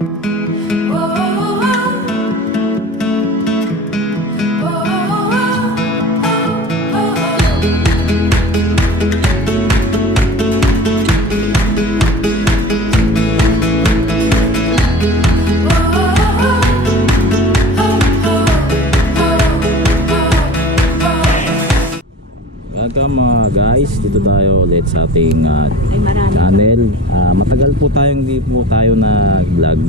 Welcome mga guys, dito tayo ulit sa ating channel. Matagal po tayong hindi po tayo nag-vlog.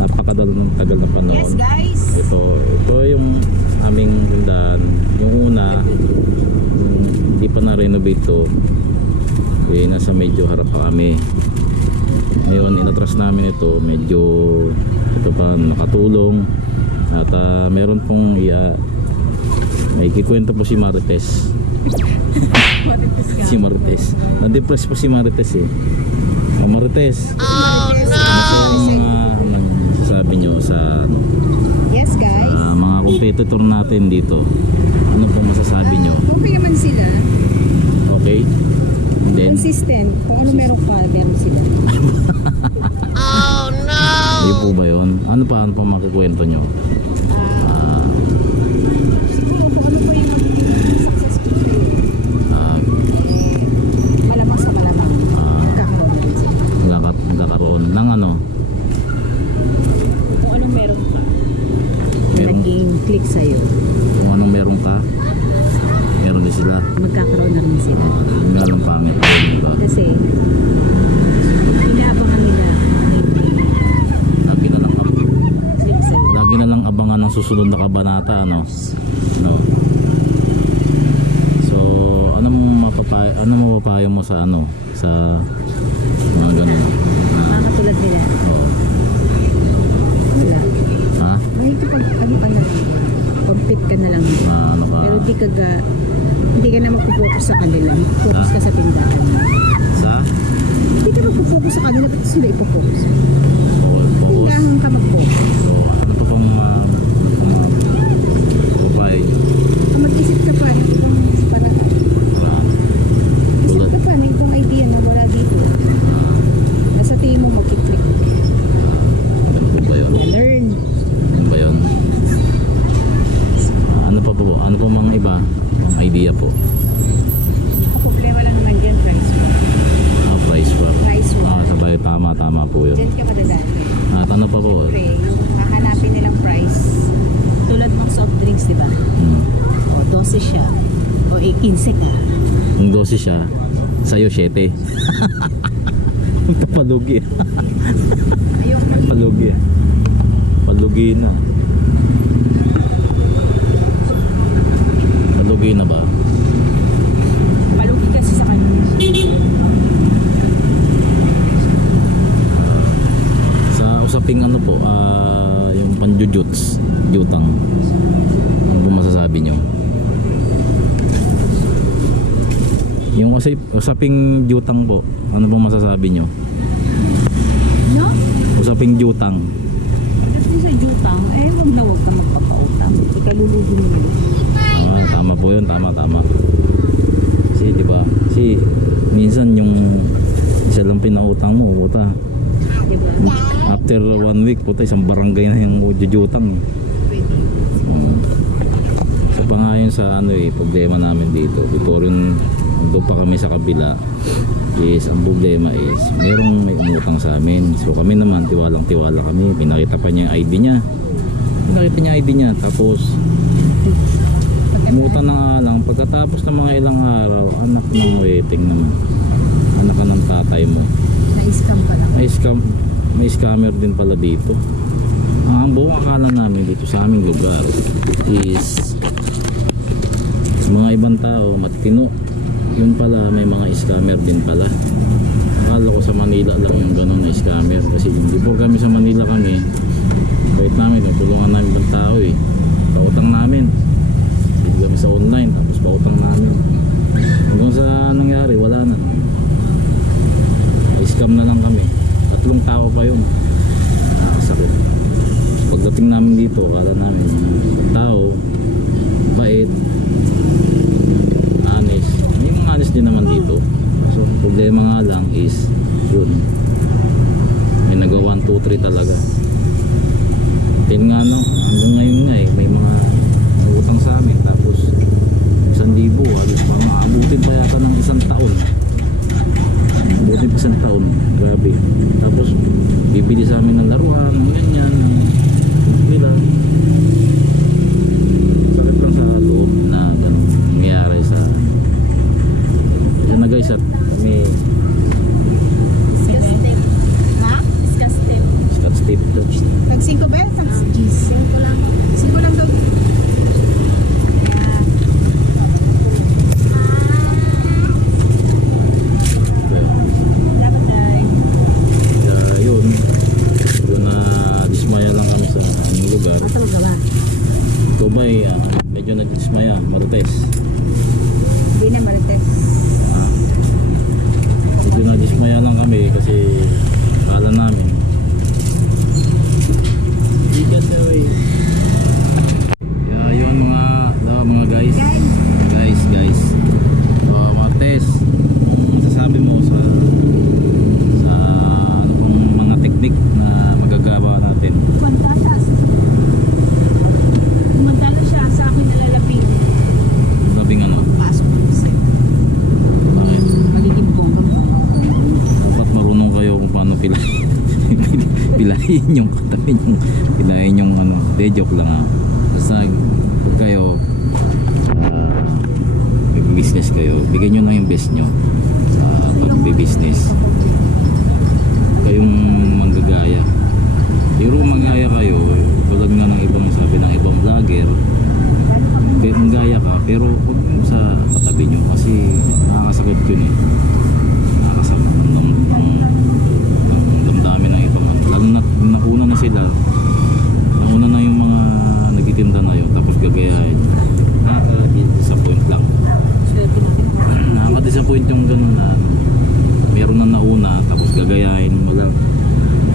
Napakatagal na panahon. Yes guys. Ito yung aming tindahan. Yung una, hindi pa na-renovate to. Nasa medyo harap pa kami. Ngayon inatras namin ito. Medyo ito pa nakatulong. At meron pong may kikwento po si Marites. Si Marites. Na-depress po si Marites eh. Marites. Oh no! Ano sasabi nyo sa Yes guys. mga competitor natin dito? Ano po masasabi nyo? Okay naman sila. Okay? And then, Consistent. Kung ano meron pa, meron sila. Oh no! hindi po ba yun? Ano pa makikwento nyo? Siguro kung ano pa yung magiging successful sa'yo. Malamang sa malamang. Magkakaroon na rin sila. Magkakaroon ng ano? Kung anong meron pa. Merong- Naging click sa'yo. Kung anong meron ka, meron din sila. Magkakaroon na rin sila. Yung nga lang pangit. Diba? Kasi inaabangan nila Lagi na lang click sa'yo. Lagi na lang abangan ng susunod na kabanata, ano? No. So, ano mapapayo mo sa sa mga ganun? Mga katulad nila. Oo. Wala. Ha? Makikipag ano ka na lang. Compete ka na lang. Ano ka? Pero hindi ka na magpo-focus sa kanila. Focus ka sa tindahan mo. Sa? Hindi ka magpo-focus sa kanila, ba't sila ipo-focus? Focus. Tindahan ka mag-focus. So, ano pa pang mapapayo nyo? Kung mag-isip ka pa ng ibang paraan. Isip Tulad? ka pa ng ibang idea na wala dito. Nasa tingin mo mag-click. Ano po ba yun? Learn. Ano ba yun? Ano pa po? Ano po mga iba? Ang idea po? Ang problema lang naman dyan, price war. Price war. Price war. Sabay, tama po yun. Dyan ka madadali. At ano pa po? Siyempre, yung hahanapin nilang price. Tulad ng soft drinks, di ba? O, 12 siya. O, 15 ka. Kung 12 siya, sa'yo 7. Palugi. Ayoko mag Palugi. Palugi na. Palugi na ba? palugi kasi sa kanya. Sa usaping ano po, yung panjujuts, jutang. Ano po masasabi nyo? Yung usaping jutang po, ano po masasabi nyo? No? Usaping jutang. Pagdating sa jutang, wag ka magpapautang. Ikalulugi mo nila. Tama po yun, tama. Kasi diba, minsan yung isa lang pinautang mo, puta. Diba? After 1 week, puta, isang barangay na yung jujutang. Pwede. Sa pa nga yun sa problema namin dito. Before yun, doon pa kami sa kabila, ang problema is may umutang sa amin. So kami naman, tiwalang-tiwala kami. Pinakita pa niya yung ID niya. Tapos umutang na nga lang. Pagkatapos ng mga ilang araw, anak ng waiting naman. Anak ka ng tatay mo. Na-scam pala. May scammer din pala dito. Ang buong akala namin dito sa aming lugar is mga ibang tao matitino. Yun pala, may mga scammer din pala. Akala ko sa Manila lang yung ganun na scammer. Kasi before kami sa Manila kahit namin, tulungan namin ibang tao pautang namin. Hindi kami sa online, tapos pautang namin. Hanggang sa nangyari, wala na. Scam na lang kami. 3 tao pa yun. Nakakasakit. Pagdating namin dito, akala namin tao, bait, honest. May mga honest din naman dito. So problema nga lang is yun, may nagawa 1, 2, 3 talaga. Dahil nga no, hanggang ngayon nga eh, may mga utang sa amin. Tapos 1,000, halos mga abutin pa yata ng 1 taon. Abutin pa 1 taon, grabe. Tapos bibili sa amin ng laruan, ng ganyan, ng nila. Sakit lang sa loob na ganun nangyayari sa na guys at kami Disgusting. Ha? Disgusting. Scott Steve Tag 5 ba yan? Tag 5 lang. 5 lang daw. Dapat dahil. kaya yun doon na dismaya lang kami sa aming lugar. Talaga ba? Ito ba medyo na dismaya Marites Hindi na marites. medyo na dismaya lang kami kasi akala namin bigat na way. Kaya yun mga guys Marites, kung masasabi mo sa ano pang mga teknik na magagawa natin. Magdala siya sa akin nalalapin. Sabing ano, Pasok ko kasi. bakit? Magiging bonggang. Dapat marunong kayo kung paano pilahin yung katabi yung pilahin yung ano, de joke lang basta pag kayo business kayo, bigyan nyo lang yung best nyo sa pag-business. Kayong manggagaya, pero manggaya kayo tulad nga ng ibang sabi ng ibang vlogger, manggaya ka pero huwag mo sa katabi nyo kasi nakakasakit yun eh, nakakasama ng damdamin ng ibang ano. Lalo na nauna na sila, nauna na yung mga nagtitinda na yun, tapos gagayahin, nakaka-disappoint lang. Nakaka-disappoint yung gano'n na meron na nauna tapos gagayahin mo lang.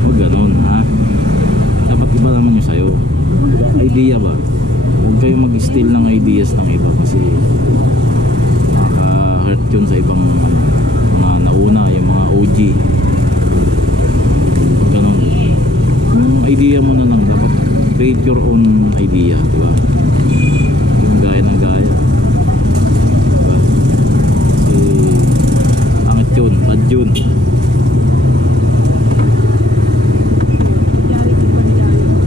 Huwag gano'n ha, dapat iba naman yung sayo, diba? Idea ba, huwag kayo mag-steal ng ideas ng iba kasi nakaka-hurt yun sa ibang mga nauna, yung mga OG. Ganun, yung idea mo na lang, dapat create your own idea, diba? Yung gaya ng gaya, diba? Kasi angit yun, bad yun.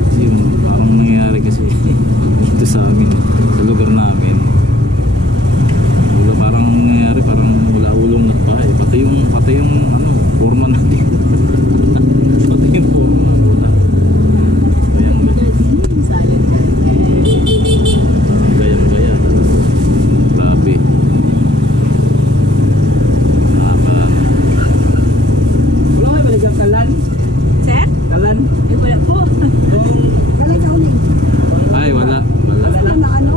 Kasi parang nangyayari kasi dito sa amin, sa lugar namin, wala, parang nangyayari, parang wala ulong at bahay, pati yung ano, forma natin. Pati yung forma wala. Ayan, gaya grabe, Wala kayo balik ang kalan? Sir? Kalan? Eh, wala po. Kalay ka uling. ay wala Ano na ano?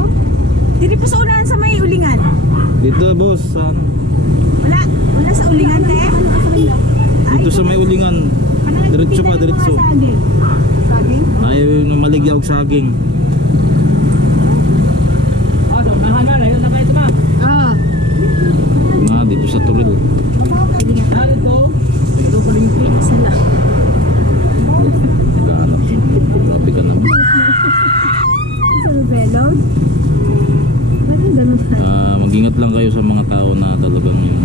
Dili po sa unahan sa may ulingan. dito boss sa ano, Wala. Wala sa ulingan, te. Ano ka sa kanila? dito sa may ulingan, diretso pa, diretso. Saging? Ay nung maligya og saging. Ah, so, nahanal. Ayun na kayo ito ma. Ah. Na dito sa Turil. Ah, dito. Ito pa rin ito. Sala. Naghahanap. Grabe ka naman. Sa belon? Ba't yung ganun tayo? Mag-ingat lang kayo sa mga tao na talagang yung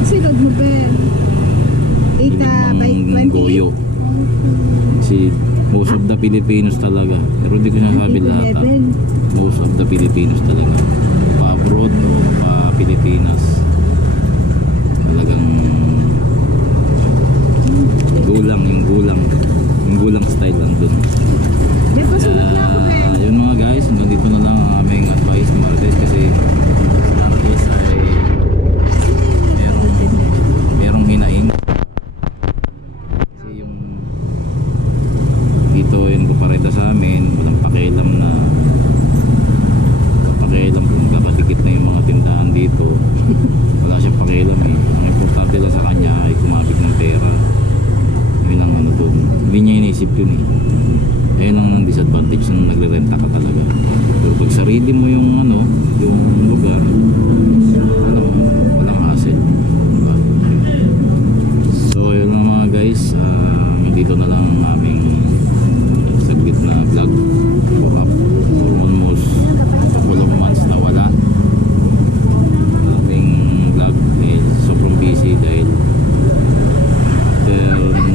Kasi road mo ba? 8 by ng 20? goyo. Si most of the Filipinos talaga. Pero hindi ko sinasabi lahat. 11. Most of the Filipinos talaga. Pa-abroad o pa-Pilipinas. Talagang gulang, yung gulang style andun. Dahil pasunod na ako, Ben. Yun mga guys, hanggang dito na lang ang aming advice ni Marites kasi Marites ay merong hinaing. Kasi yung dito yung kupareta sa amin, walang pakialam kung kakadikit na yung mga tindahan dito. Wala siyang pakialam eh. Ang importante lang sa kanya ay kumabig ng pera. Yun ang ano doon. Hindi niya inisip yun eh. Ayun ang disadvantage nung nagre-renta ka talaga. Pero pag sarili mo yung ano, yung lugar, walang hassle. Diba? So yun lang mga guys, dito na lang ang aming saglit na December